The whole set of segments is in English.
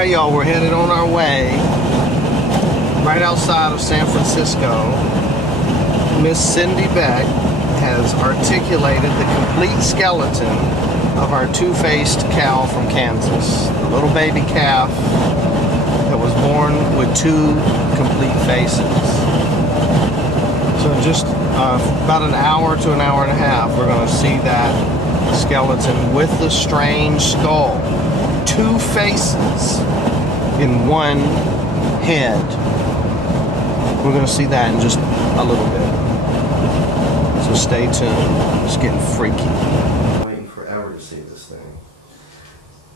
Alright y'all, we're headed on our way right outside of San Francisco. Miss Cindy Beck has articulated the complete skeleton of our two-faced cow from Kansas. The little baby calf that was born with two complete faces. So in just about an hour to an hour and a half, we're going to see that skeleton with the strange skull. Two faces in one head. We're going to see that in just a little bit. So stay tuned. It's getting freaky. I'm waiting forever to see this thing.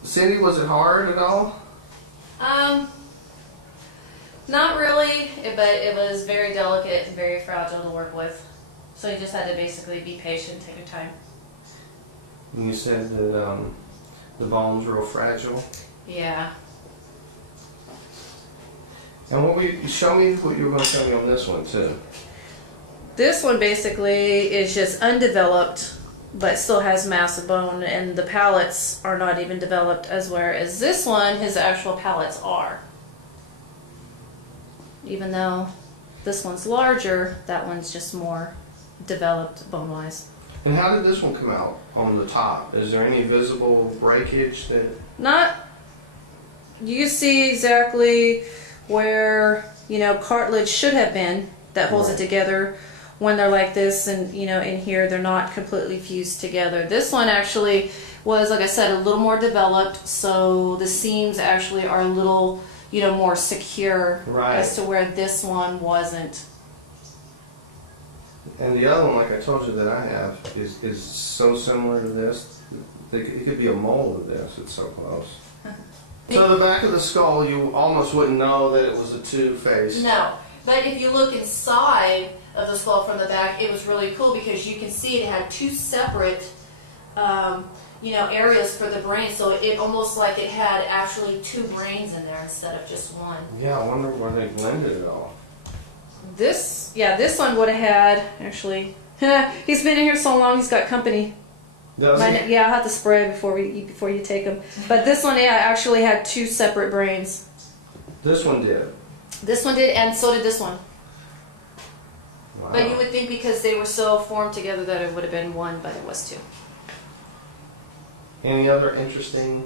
Cindy, was it hard at all? Not really, but it was very delicate and very fragile to work with. So you just had to basically be patient, take your time. And you said that the bone's real fragile. Yeah. And what show me what you were going to show me on this one too. This one basically is just undeveloped, but still has massive bone, and the pallets are not even developed, as whereas this one, his actual pallets are. Even though this one's larger, that one's just more developed bone-wise. And how did this one come out on the top? Is there any visible breakage that... Not. You see exactly where, you know, cartilage should have been that holds it together when they're like this, and, you know, in here they're not completely fused together. This one actually was, like I said, a little more developed, so the seams actually are a little, you know, more secure as to where this one wasn't. And the other one, like I told you that I have, is so similar to this. It could be a mold of this. It's so close. So the back of the skull, you almost wouldn't know that it was a two-face. No, but if you look inside of the skull from the back, it was really cool because you can see it had two separate, you know, areas for the brain. So it almost like it had actually two brains in there instead of just one. Yeah, I wonder where they blended it all. This one would have had, actually, he's been in here so long, he's got company. Does he? Yeah, I'll have to spray before you take him. But this one, yeah, actually had two separate brains. This one did? This one did, and so did this one. Wow. But you would think because they were so formed together that it would have been one, but it was two. Any other interesting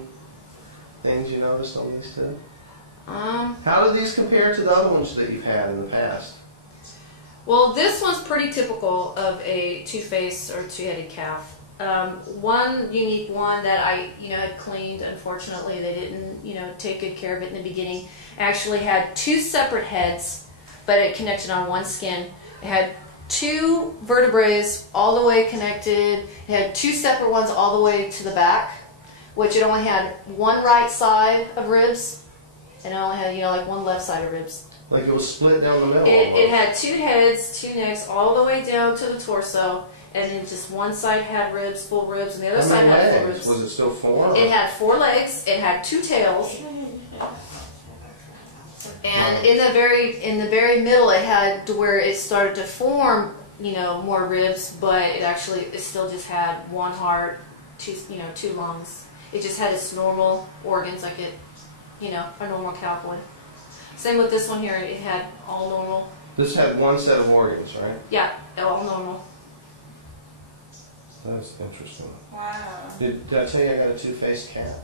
things you noticed on these two? How do these compare to the other ones that you've had in the past? Well, this one's pretty typical of a two-faced or two-headed calf. One unique one that I, you know, had cleaned. Unfortunately, they didn't, you know, take good care of it in the beginning. Actually had two separate heads, but it connected on one skin. It had two vertebrae all the way connected. It had two separate ones all the way to the back, which it only had one right side of ribs, and it only had, you know, like one left side of ribs. Like it was split down the middle. It had two heads, two necks, all the way down to the torso, and then just one side had ribs, full ribs, and the other side had full ribs. Was it still four? It had four legs. It had two tails, and in the very middle, it had to where it started to form, you know, more ribs, but it still just had one heart, two lungs. It just had its normal organs like it, you know, a normal cow would. Same with this one here. It had all normal. This had one set of organs, right? Yeah, all normal. That's interesting. Wow. Did I tell you I got a two-faced cat?